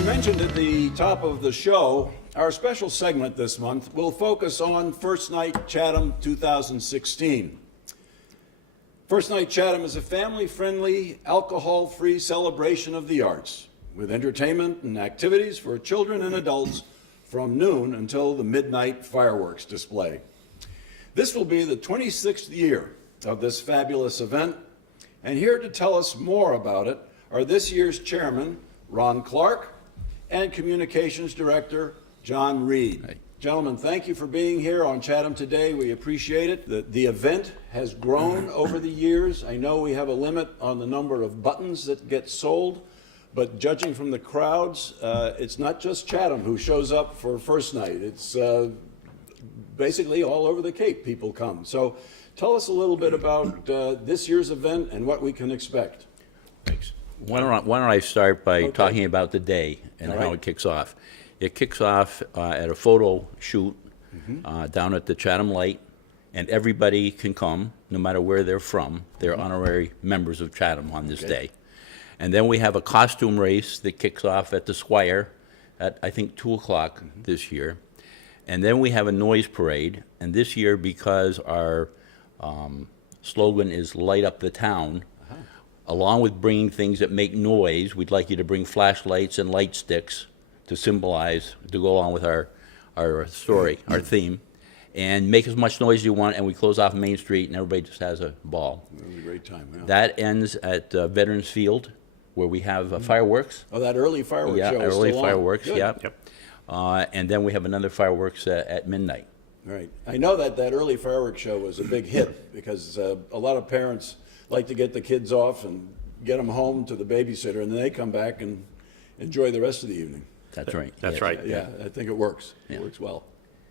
we mentioned at the top of the show, our special segment this month will focus on First Night Chatham 2016. First Night Chatham is a family-friendly, alcohol-free celebration of the arts, with entertainment and activities for children and adults from noon until the midnight fireworks display. This will be the 26th year of this fabulous event, and here to tell us more about it are this year's chairman, Ron Clark, and Communications Director, John Reed. Hey. Gentlemen, thank you for being here on Chatham today. We appreciate it. The event has grown over the years. I know we have a limit on the number of buttons that get sold, but judging from the crowds, it's not just Chatham who shows up for first night. It's basically all over the Cape people come. So tell us a little bit about this year's event and what we can expect. Thanks. Why don't I start by talking about the day and how it kicks off. It kicks off at a photo shoot down at the Chatham Light, and everybody can come, no matter where they're from. They're honorary members of Chatham on this day. And then we have a costume race that kicks off at the Squire at, I think, 2 o'clock this year. And then we have a noise parade, and this year, because our slogan is Light Up the Town, along with bringing things that make noise, we'd like you to bring flashlights and light sticks to symbolize, to go along with our story, our theme, and make as much noise as you want, and we close off Main Street, and everybody just has a ball. It was a great time, yeah. That ends at Veterans Field, where we have fireworks. Oh, that early fireworks show is early still on. fireworks, Good. yep. And then we have another fireworks at midnight. Right. I know that early fireworks show was a big hit because a lot of parents like to get the kids off and get them home to the babysitter, and then they come back and enjoy the rest of the evening. That's right. That's yes. right. Yeah, I think it works. It works well.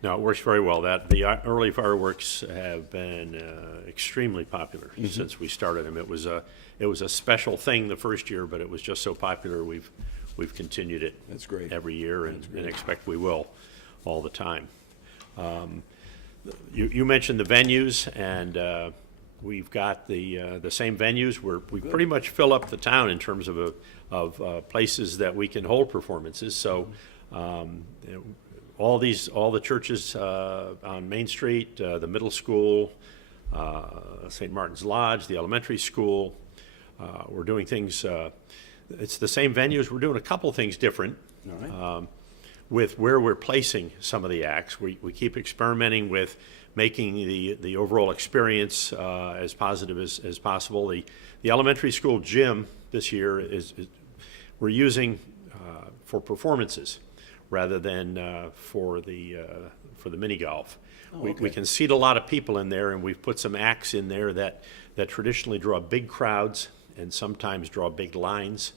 No, it works very well. The early fireworks have been extremely popular since we started them. It was a special thing the first year, but it was just so popular we've continued it. That's great. Every year, and expect we will all the time. You mentioned the venues, and we've got the same venues where we pretty much fill up the town in terms of places that we can hold performances. So all the churches on Main Street, the middle school, St. Martin's Lodge, the elementary school, we're doing things. It's the same venues. We're doing a couple things different. All right. With where we're placing some of the acts. We keep experimenting with making the overall experience as positive as possible. The elementary school gym this year is we're using for performances rather than for the mini golf. We can seat a lot of people in there, and we've put some acts in there that traditionally draw big crowds and sometimes draw big lines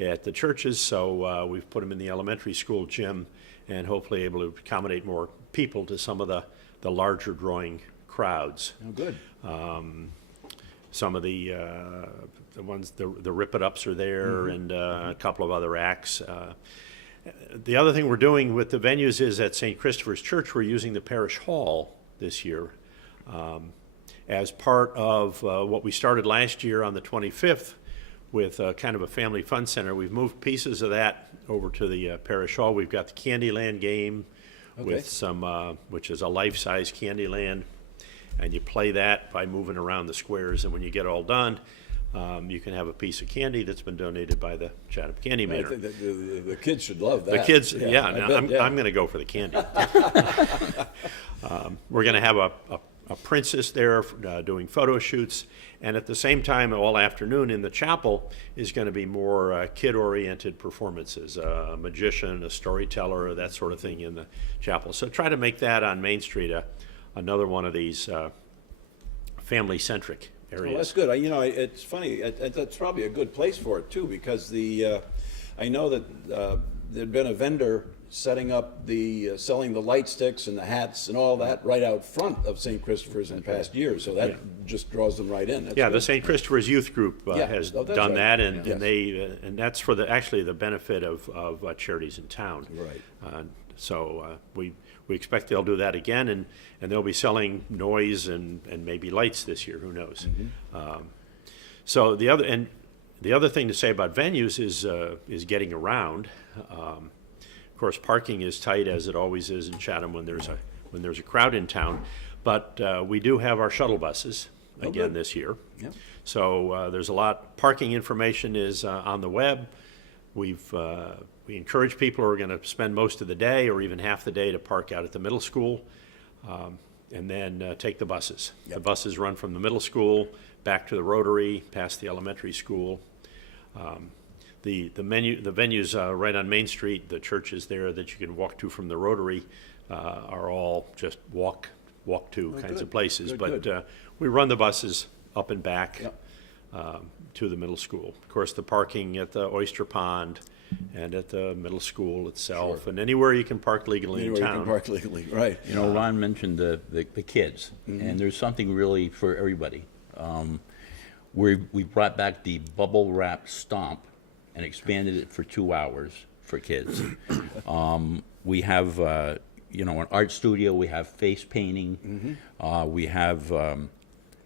at the churches, so we've put them in the elementary school gym and hopefully able to accommodate more people to some of the larger drawing crowds. Oh, good. Some of the ones, the Rip-It-Ups are there, and a couple of other acts. The other thing we're doing with the venues is at St. Christopher's Church, we're using the parish hall this year as part of what we started last year on the 25th with kind of a family fun center. We've moved pieces of that over to the parish hall. We've got the Candyland game with some, which is a life-size Candyland, and you play that by moving around the squares, and when you get all done, you can have a piece of candy that's been donated by the Chatham Candy I Maker. think that the kids should love that. The kids, I'm going to go for the candy. We're going to have a princess there doing photo shoots, and at the same time, all afternoon in the chapel is going to be more kid-oriented performances, a magician, a storyteller, that sort of thing in the chapel. So try to make that on Main Street another one of these family-centric areas. Well, that's good. It's funny. That's probably a good place for it too, because I know that there'd been a vendor setting up selling the light sticks and the hats and all that right out front of St. Christopher's in past years, so that just draws them right in. That's the good. St. Christopher's Youth Group has that's done right. that, and Yes. and that's for the benefit of charities in town. Right. So we expect they'll do that again, and they'll be selling noise and maybe lights this year. Who knows? So the other, and The other thing to say about venues is getting around. Of course, parking is tight, as it always is in Chatham when there's a crowd in town. But we do have our shuttle buses again good. this year. Yep. So there's a lot. Parking information is on the web. We encourage people who are going to spend most of the day or even half the day to park out at the middle school, and then take the buses. Yep. The buses run from the middle school back to the Rotary, past the elementary school. The venues right on Main Street, the churches there that you can walk to from the Rotary, are all just walk to kinds good. of places. Good, good. We run the buses up and back. Yep. To the middle school. Of course, the parking at the Oyster Pond and at the middle school itself, Sure. and anywhere you can park legally Anywhere in you can town. park legally, right. You know, Ron mentioned the kids, and there's something really for everybody. We brought back the bubble wrap stomp and expanded it for 2 hours for kids. We have, an art studio, we have face painting, we have,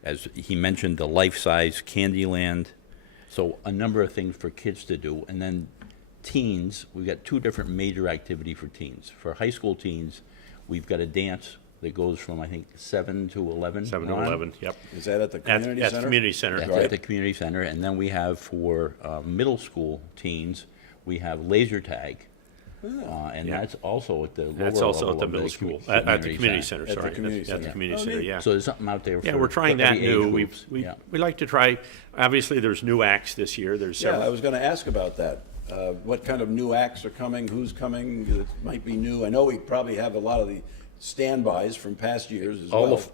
as he mentioned, the life-size Candyland. So a number of things for kids to do. And then teens, we've got 2 different major activity for teens. For high school teens, we've got a dance that goes from, I think, 7 to 11. 7 to Ron? 11, yep. Is that at the community At center? the community center. That's Right. at the community center. And then we have for middle school teens, we have laser tag. And Yeah. that's also at the lower That's also level at the of middle school, at the community center, At the sorry. community At center. the community Oh, center, neat. yeah. So there's something out there for Yeah, we're trying for that every age new. group. We Yeah. like to try, obviously, there's new acts this year. There's Yeah, several. I was going to ask about that. What kind of new acts are coming? Who's coming? That might be new. I know we probably have a lot of the standbys from past years as All well. of,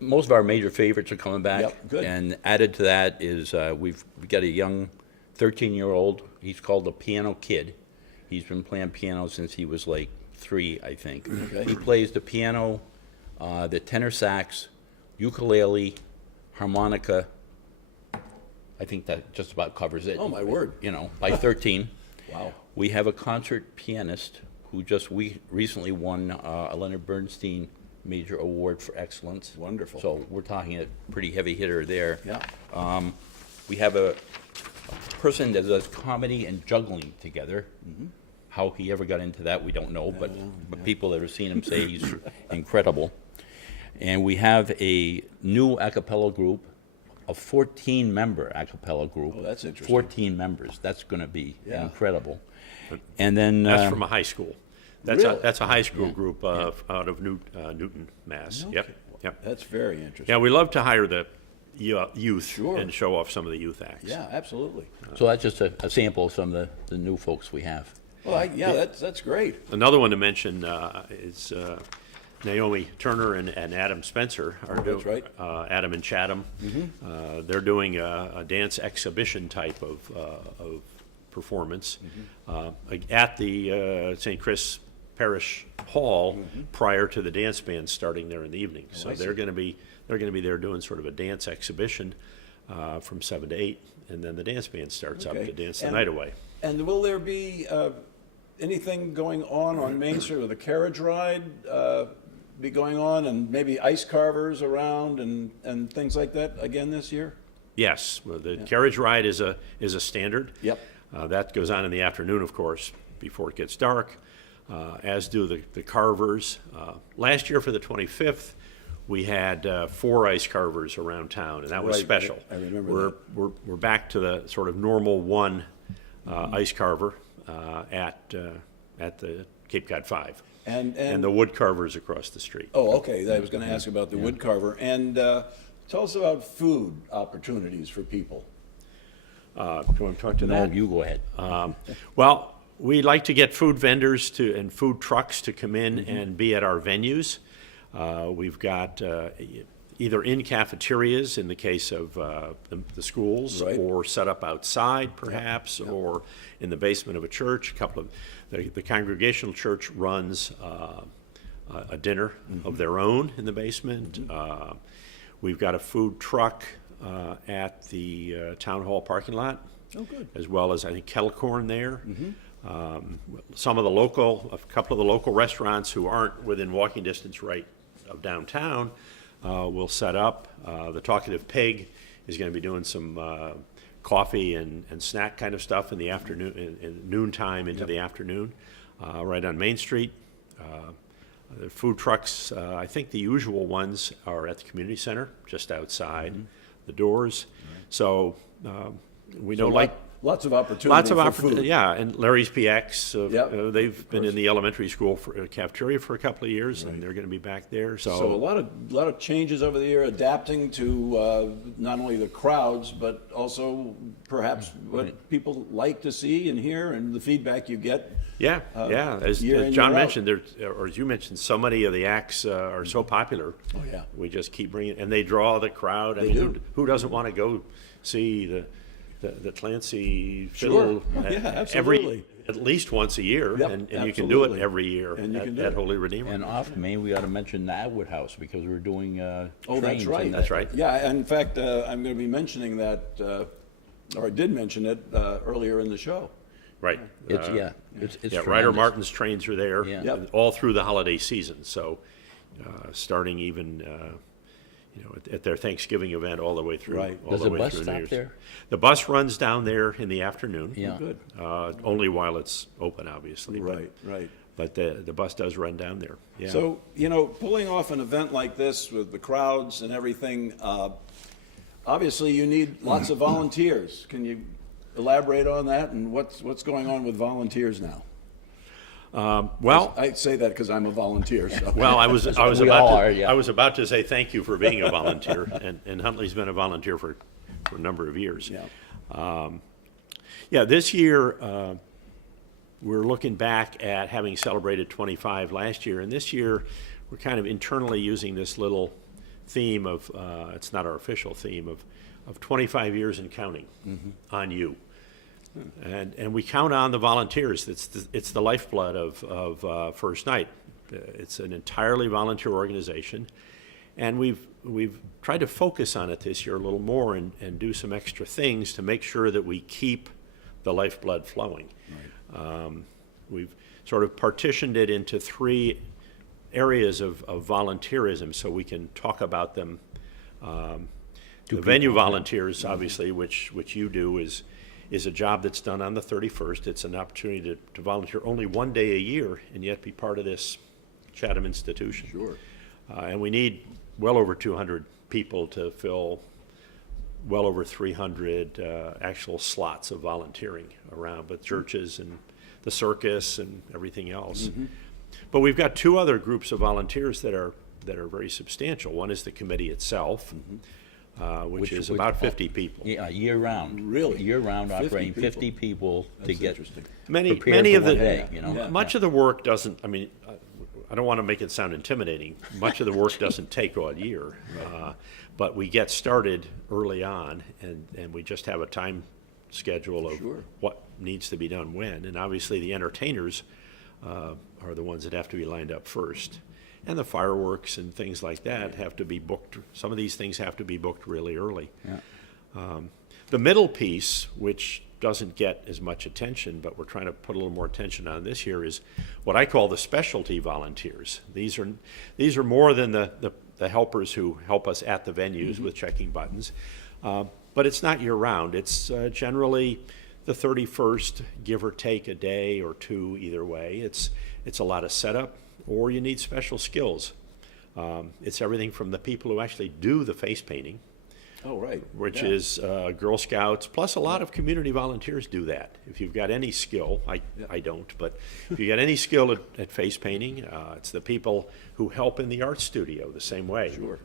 most of our major favorites are coming back. Yep, good. And added to that is we've got a young 13-year-old. He's called the Piano Kid. He's been playing piano since he was like 3, I think. Okay. He plays the piano, the tenor sax, ukulele, harmonica. I think that just about covers it. Oh, my word. By 13. Wow. We have a concert pianist who just recently won a Leonard Bernstein Major Award for Excellence. Wonderful. So we're talking a pretty heavy hitter there. Yeah. We have a person that does comedy and juggling together. How he ever got into that, we don't know, but people that have seen him say he's incredible. And we have a new a cappella group, a 14-member a cappella group. Oh, that's interesting. 14 members. That's going to be Yeah. incredible. And then That's from a high school. That's Really? a high school group out of Newton, Mass. Yep, Okay. yep. That's very interesting. Yeah, we love to hire the youth Sure. and show off some of the youth acts. Yeah, absolutely. so that's just a sample of some of the new folks we have. Well, that's great. Another one to mention is Naomi Turner and Adam Spencer are that's right. Adam and Chatham. They're doing a dance exhibition type of performance at the St. Chris Parish Hall prior to the dance band starting there in the evening. So I they're see. going to be there doing sort of a dance exhibition from 7 to 8, and then the dance band starts up Okay. to dance the And- night away. And will there be anything going on Main Street with a carriage ride be going on, and maybe ice carvers around and things like that again this year? Yes, well, the carriage ride is a standard. Yep. That goes on in the afternoon, of course, before it gets dark, as do the carvers. Last year for the 25th, we had 4 ice carvers around town, and that was Right, special. I remember We're back to the sort of normal one ice carver at the Cape Cod 5. And the wood carvers across the street. Oh, okay, I was going to ask about the wood carver. And tell us about food opportunities for people. Do you want to talk to No, that? you go ahead. Well, we like to get food vendors and food trucks to come in and be at our venues. We've got either in cafeterias in the case of the schools, Right. or set up outside perhaps, or in the basement of a church. A couple of the Congregational Church runs a dinner of their own in the basement. We've got a food truck at the town hall parking lot. Oh, good. As well as, I think, kettle corn there. Some of the a couple of the local restaurants who aren't within walking distance right of downtown will set up. The Talkative Pig is going to be doing some coffee and snack kind of stuff in the afternoon, in noontime into the afternoon, right on Main Street. The food trucks, I think the usual ones are at the community center, just outside the doors. So we know, lots of opportunity lots of for opportunity. food. Yeah, and Larry's PX, Yep, they've been in the elementary school cafeteria for a couple of years, and they're going to be back there. So a lot of changes over the year, adapting to not only the crowds, but also perhaps what people like to see and hear, and the feedback you get. Yeah, as year in, John year out. mentioned, or as you mentioned, so many of the acts are so popular. Oh, yeah. We just keep bringing, and they draw the crowd. I They mean, do. who doesn't want to go see the Clancy Sure. fiddle Yeah, absolutely. at least once a year, Yep, and you can do it absolutely. every year And you can do at it. Holy Redeemer. And off Main, we ought to mention the Atwood House, because we're doing Oh, trains. that's right. and That's right. Yeah, in fact, I'm going to be mentioning that, or I did mention it earlier in the show. Right. It's, Uh, it's Yeah, Ryder tremendous. Martin's trains are there Yeah. Yep. all through the holiday season. So, starting even at their Thanksgiving event all the way through. Right. All Does the the way bus through New stop Year's. there? The bus runs down there in the afternoon. Yeah. Good. Only while it's open, obviously. Right, right. But the bus does run down there. Yeah. So, pulling off an event like this with the crowds and everything, obviously you need lots of volunteers. Can you elaborate on that and what's going on with volunteers now? well, I say that because I'm a volunteer, so. I was We all are, yeah. I was about to say thank you for being a volunteer, and Huntley's been a volunteer for a number of years. Yeah. This year, we're looking back at having celebrated 25 last year, and this year we're kind of internally using this little theme of, it's not our official theme, of 25 years and counting on you. And we count on the volunteers. It's the lifeblood of First Night. It's an entirely volunteer organization, and we've tried to focus on it this year a little more and do some extra things to make sure that we keep the lifeblood flowing. Right. We've sort of partitioned it into three areas of volunteerism, so we can talk about them. The venue volunteers, obviously, which you do, is a job that's done on the 31st. It's an opportunity to volunteer only one day a year and yet be part of this Chatham institution. Sure. And we need well over 200 people to fill well over 300 actual slots of volunteering around with churches and the circus and everything else. But we've got two other groups of volunteers that are very substantial. One is the committee itself, which is about 50 people. Yeah, year-round. Really? Year-round 50 operating, people. 50 people to That's get interesting. Many prepared of for the one day, you know? Yeah. much of the work doesn't. I mean, I don't want to make it sound intimidating. Much of the work doesn't take all year, but we get started early on, and we just have a time schedule of Sure. what needs to be done when. And obviously, the entertainers are the ones that have to be lined up first. And the fireworks and things like that have to be booked. Some of these things have to be booked really early. Yeah. The middle piece, which doesn't get as much attention, but we're trying to put a little more attention on this year, is what I call the specialty volunteers. These are more than the helpers who help us at the venues with checking buttons. But it's not year-round. It's generally the 31st, give or take a day or two either way. It's a lot of setup, or you need special skills. It's everything from the people who actually do the face painting, Oh, right. which Yeah. is Girl Scouts, plus a lot of community volunteers do that. If you've got any skill, I don't, but if you got any skill at face painting, it's the people who help in the art studio the same way. Sure.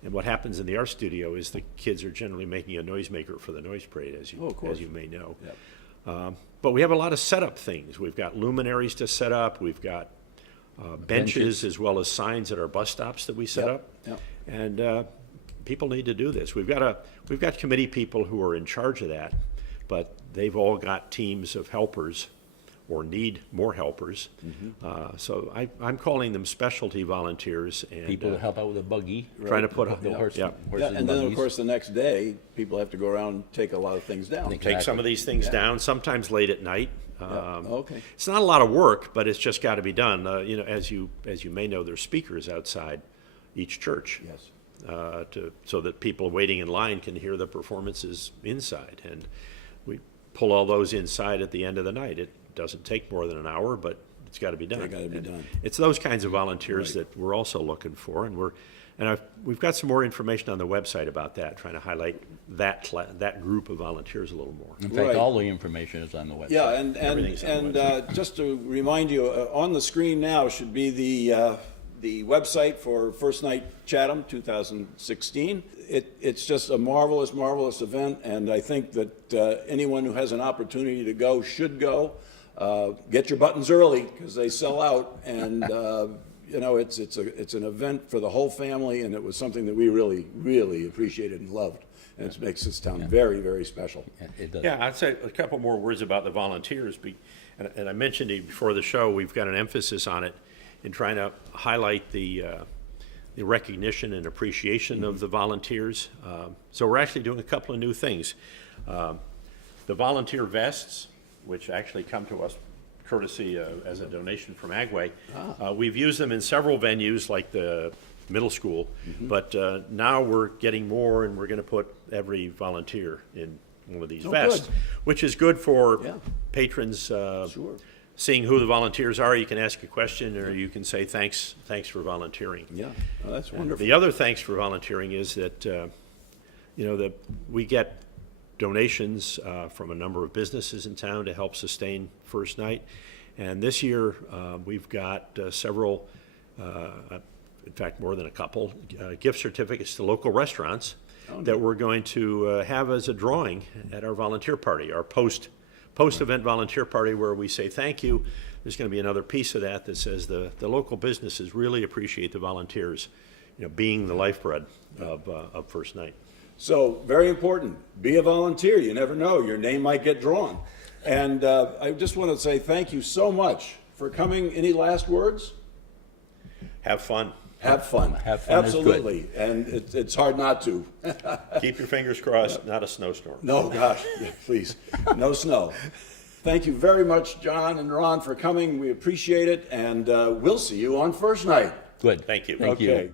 And what happens in the art studio is the kids are generally making a noisemaker for the noise parade, as Oh, of course. you may know. Yep. But we have a lot of setup things. We've got luminaries to set up. We've got benches as well as signs at our bus stops that we set Yep, up. yep. And people need to do this. We've got committee people who are in charge of that, but they've all got teams of helpers or need more helpers. So I'm calling them specialty volunteers and People to help out with a buggy. trying to put The horse, yeah. horses Yeah, and then, of buggies. course, the next day, people have to go around and take a lot of things down. Think- Take some of these things down, sometimes late at night. Okay. It's not a lot of work, but it's just got to be done. As you may know, there's speakers outside each church. Yes. so that people waiting in line can hear the performances inside. And we pull all those inside at the end of the night. It doesn't take more than an hour, but it's got to be done. They gotta be done. It's those kinds of volunteers Right. that we're also looking for, and we've got some more information on the website about that, trying to highlight that group of volunteers a little more. In fact, Right. all the information is on the website. Yeah, and Everything's on the just to remind you, on the screen now should be the website for First Night Chatham 2016. It's just a marvelous, marvelous event, and I think that anyone who has an opportunity to go should go. Get your buttons early because they sell out, and you know it's an event for the whole family, and it was something that we really, really appreciated and loved, and it makes this town very, very special. Yeah, it does. Yeah, I'd say a couple more words about the volunteers. And I mentioned it before the show, we've got an emphasis on it in trying to highlight the recognition and appreciation of the volunteers. So we're actually doing a couple of new things. The volunteer vests, which actually come to us courtesy as a donation from Agway. We've used them in several venues like the middle school, but now we're getting more, and we're going to put every volunteer in one of these vests, good. which is good for Yeah. patrons Sure. seeing who the volunteers are. You can ask a question, or you can say thanks for volunteering. Yeah, oh, that's wonderful. The other thanks for volunteering is that that we get donations from a number of businesses in town to help sustain First Night. And this year, we've got several, in fact, more than a couple, gift certificates to local restaurants that we're going to have as a drawing at our volunteer party, our post-event volunteer party, where we say thank you. There's going to be another piece of that says the local businesses really appreciate the volunteers, being the lifeblood of First Night. So, very important, be a volunteer. You never know, your name might get drawn. And I just want to say thank you so much for coming. Any last words? Have fun. Have fun. Have fun is good. Absolutely. And it's hard not to. Keep your fingers crossed, not a snowstorm. No, gosh, please, no snow. Thank you very much, John and Ron, for coming. We appreciate it, and we'll see you on First Night. Good. Thank you. Thank you. Okay.